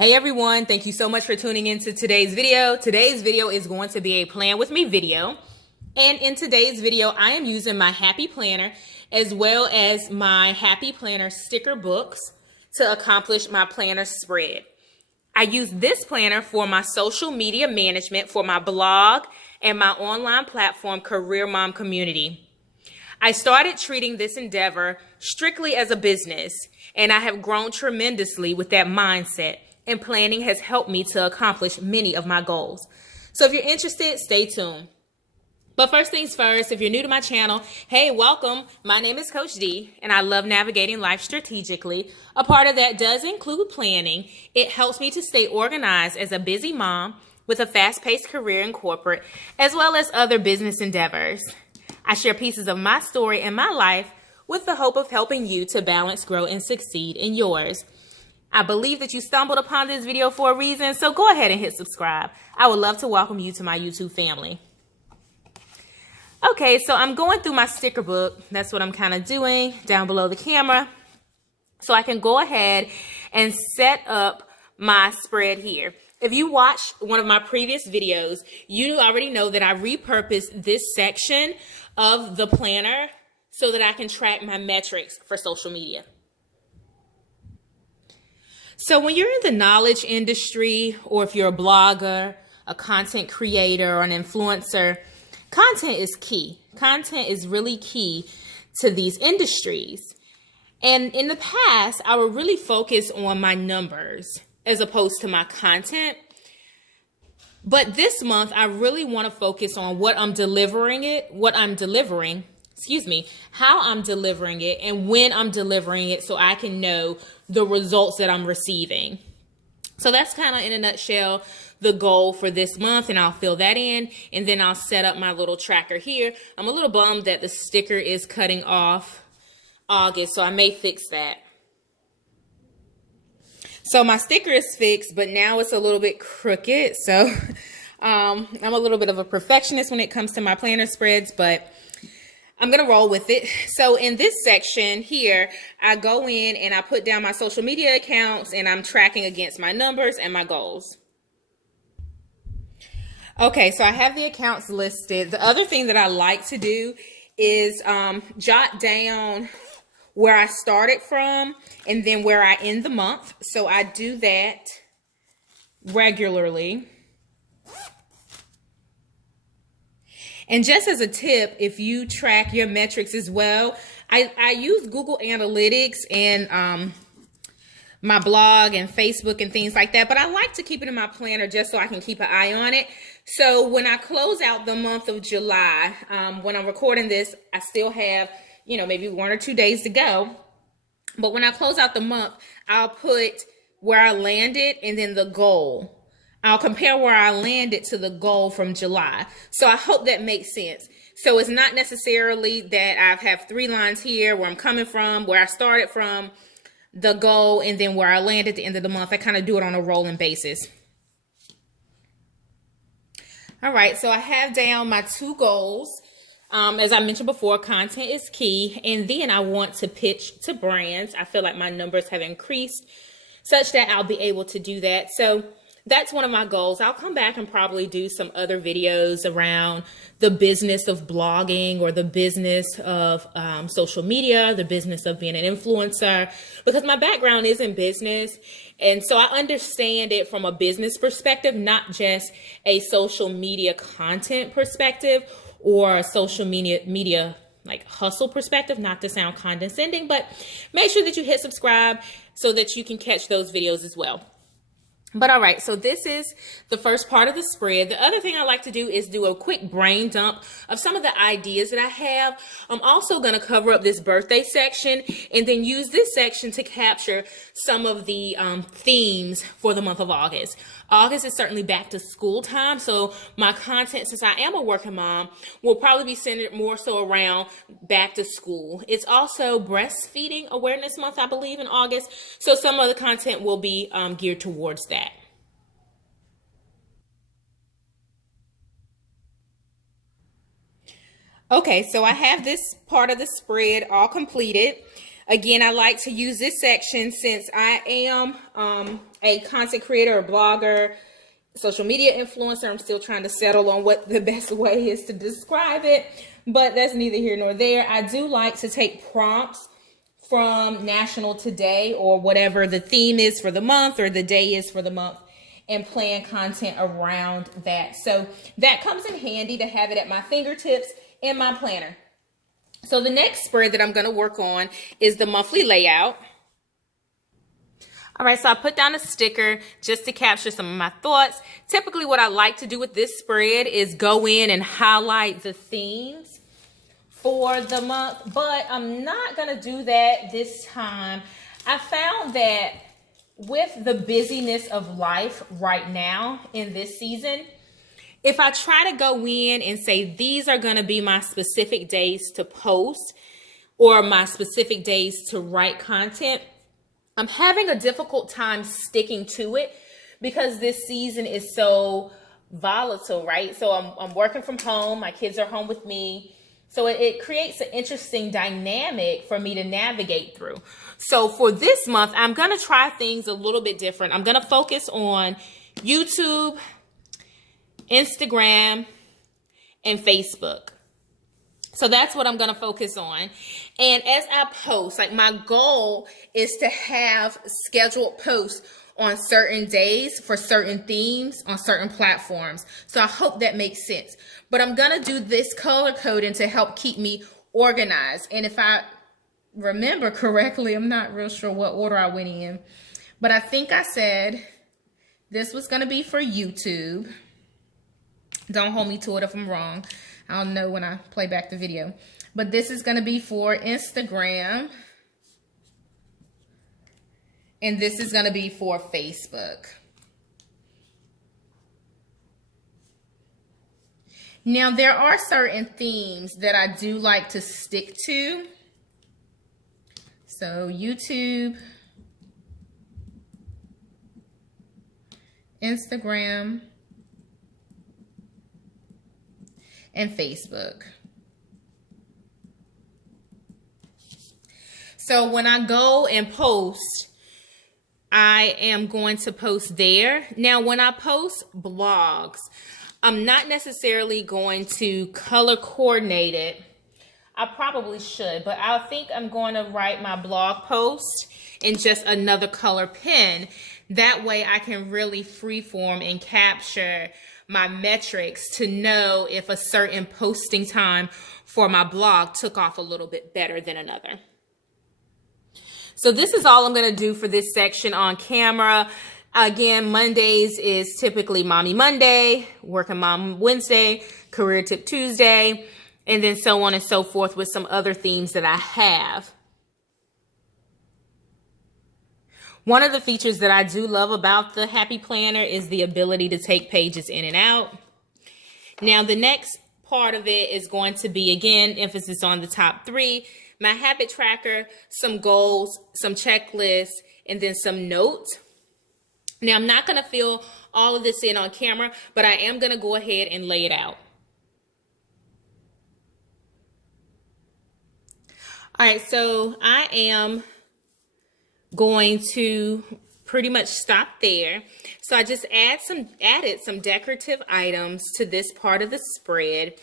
Hey everyone, thank you so much for tuning into today's video. Today's video is going to be a plan with me video. And in today's video, I am using my Happy Planner as well as my Happy Planner sticker books to accomplish my planner spread. I use this planner for my social media management for my blog and my online platform, Career Mom Community. I started treating this endeavor strictly as a business, and I have grown tremendously with that mindset. And planning has helped me to accomplish many of my goals. So if you're interested, stay tuned. But first things first, if you're new to my channel, hey, welcome. My name is Coach D, and I love navigating life strategically. A part of that does include planning. It helps me to stay organized as a busy mom with a fast-paced career in corporate, as well as other business endeavors. I share pieces of my story and my life with the hope of helping you to balance, grow, and succeed in yours. I believe that you stumbled upon this video for a reason, so go ahead and hit subscribe. I would love to welcome you to my YouTube family. Okay, so I'm going through my sticker book. That's what I'm kind of doing down below the camera. So I can go ahead and set up my spread here. If you watched one of my previous videos, you already know that I repurposed this section of the planner so that I can track my metrics for social media. So when you're in the knowledge industry, or if you're a blogger, a content creator, or an influencer, content is key. Content is really key to these industries. And in the past, I would really focus on my numbers as opposed to my content. But this month, I really want to focus on how I'm delivering it, and when I'm delivering it so I can know the results that I'm receiving. So that's kind of in a nutshell the goal for this month, and I'll fill that in, and then I'll set up my little tracker here. I'm a little bummed that the sticker is cutting off August, so I may fix that. So my sticker is fixed, but now it's a little bit crooked. So I'm a little bit of a perfectionist when it comes to my planner spreads, but I'm going to roll with it. So in this section here, I go in and I put down my social media accounts, and I'm tracking against my numbers and my goals. Okay, so I have the accounts listed. The other thing that I like to do is jot down where I started from and then where I end the month. So I do that regularly. And just as a tip, if you track your metrics as well, I use Google Analytics and my blog and Facebook and things like that, but I like to keep it in my planner just so I can keep an eye on it. So when I close out the month of July, when I'm recording this, I still have, maybe 1 or 2 days to go. But when I close out the month, I'll put where I landed and then the goal. I'll compare where I landed to the goal from July. So I hope that makes sense. So it's not necessarily that I have 3 lines here where I'm coming from, where I started from, the goal, and then where I landed at the end of the month. I kind of do it on a rolling basis. All right, so I have down my 2 goals. As I mentioned before, content is key. And then I want to pitch to brands. I feel like my numbers have increased such that I'll be able to do that. So that's one of my goals. I'll come back and probably do some other videos around the business of blogging or the business of social media, the business of being an influencer, because my background is in business. And so I understand it from a business perspective, not just a social media content perspective or a social media like hustle perspective, not to sound condescending, but make sure that you hit subscribe so that you can catch those videos as well. But all right, so this is the first part of the spread. The other thing I like to do is do a quick brain dump of some of the ideas that I have. I'm also going to cover up this birthday section and then use this section to capture some of the themes for the month of August. August is certainly back to school time, so my content, since I am a working mom, will probably be centered more so around back to school. It's also breastfeeding awareness month, I believe, in August, so some of the content will be geared towards that. Okay, so I have this part of the spread all completed. Again, I like to use this section since I am a content creator, a blogger, social media influencer. I'm still trying to settle on what the best way is to describe it, but that's neither here nor there. I do like to take prompts from National Today or whatever the theme is for the month or the day is for the month and plan content around that. So that comes in handy to have it at my fingertips in my planner. So the next spread that I'm going to work on is the monthly layout. All right, so I put down a sticker just to capture some of my thoughts. Typically what I like to do with this spread is go in and highlight the themes for the month, but I'm not going to do that this time. I found that with the busyness of life right now in this season, if I try to go in and say, these are going to be my specific days to post or my specific days to write content, I'm having a difficult time sticking to it because this season is so volatile, right? So I'm working from home. My kids are home with me. So it creates an interesting dynamic for me to navigate through. So for this month, I'm going to try things a little bit different. I'm going to focus on YouTube, Instagram, and Facebook. So that's what I'm going to focus on. And as I post, like my goal is to have scheduled posts on certain days for certain themes on certain platforms. So I hope that makes sense. But I'm going to do this color coding to help keep me organized. And if I remember correctly, I'm not real sure what order I went in, but I think I said this was going to be for YouTube. Don't hold me to it if I'm wrong. I'll know when I play back the video. But this is going to be for Instagram. And this is going to be for Facebook. Now, there are certain themes that I do like to stick to. So, YouTube, Instagram, and Facebook. So when I go and post, I am going to post there. Now, when I post blogs, I'm not necessarily going to color coordinate it. I probably should, but I think I'm going to write my blog post in just another color pen. That way I can really freeform and capture my metrics to know if a certain posting time for my blog took off a little bit better than another. So this is all I'm going to do for this section on camera. Again, Mondays is typically Mommy Monday, Working Mom Wednesday, Career Tip Tuesday, and then so on and so forth with some other themes that I have. One of the features that I do love about the Happy Planner is the ability to take pages in and out. Now, the next part of it is going to be, again, emphasis on the top 3, my habit tracker, some goals, some checklists, and then some notes. Now, I'm not going to fill all of this in on camera, but I am going to go ahead and lay it out. All right, so I am going to pretty much stop there. So I just added some decorative items to this part of the spread.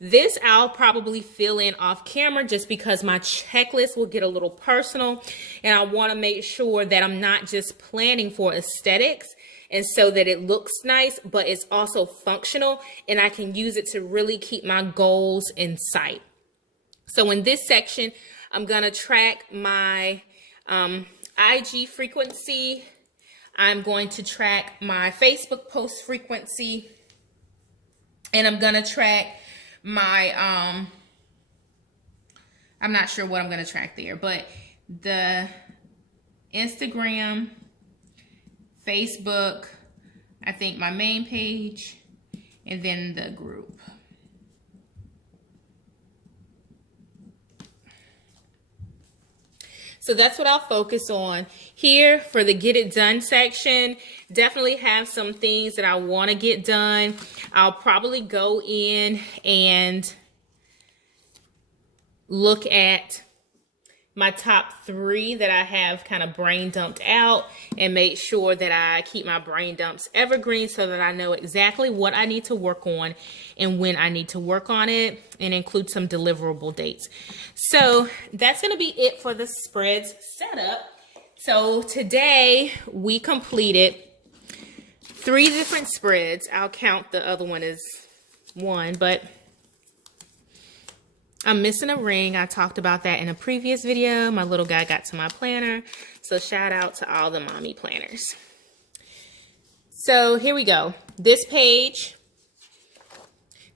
This I'll probably fill in off camera just because my checklist will get a little personal, and I want to make sure that I'm not just planning for aesthetics and so that it looks nice, but it's also functional and I can use it to really keep my goals in sight. So in this section, I'm going to track my IG frequency. I'm going to track my Facebook post frequency, and I'm going to track my, I'm not sure what I'm going to track there, but the Instagram, Facebook, I think my main page, and then the group. So that's what I'll focus on. Here for the Get It Done section, definitely have some things that I want to get done. I'll probably go in and look at my top 3 that I have kind of brain dumped out and made sure that I keep my brain dumps evergreen so that I know exactly what I need to work on and when I need to work on it, and include some deliverable dates. So that's going to be it for the spreads setup. So today we completed 3 different spreads. I'll count the other one as 1, but I'm missing a ring. I talked about that in a previous video. My little guy got to my planner. So shout out to all the mommy planners. So here we go. This page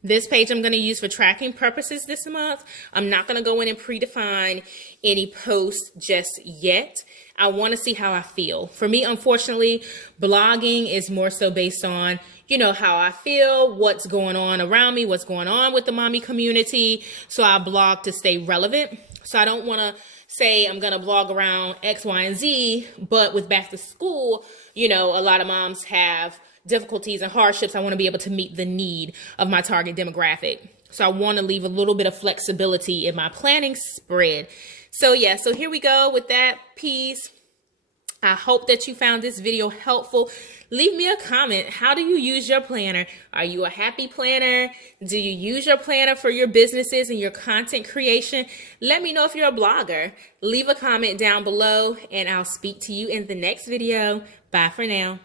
I'm going to use for tracking purposes this month. I'm not going to go in and predefine any posts just yet. I want to see how I feel. For me, unfortunately, blogging is more so based on, how I feel, what's going on around me, what's going on with the mommy community. So I blog to stay relevant. So I don't want to say I'm going to blog around X, Y, and Z, but with back to school, a lot of moms have difficulties and hardships. I want to be able to meet the need of my target demographic. So I want to leave a little bit of flexibility in my planning spread. So yeah, so here we go with that piece. I hope that you found this video helpful. Leave me a comment. How do you use your planner? Are you a happy planner? Do you use your planner for your businesses and your content creation? Let me know if you're a blogger. Leave a comment down below and I'll speak to you in the next video. Bye for now.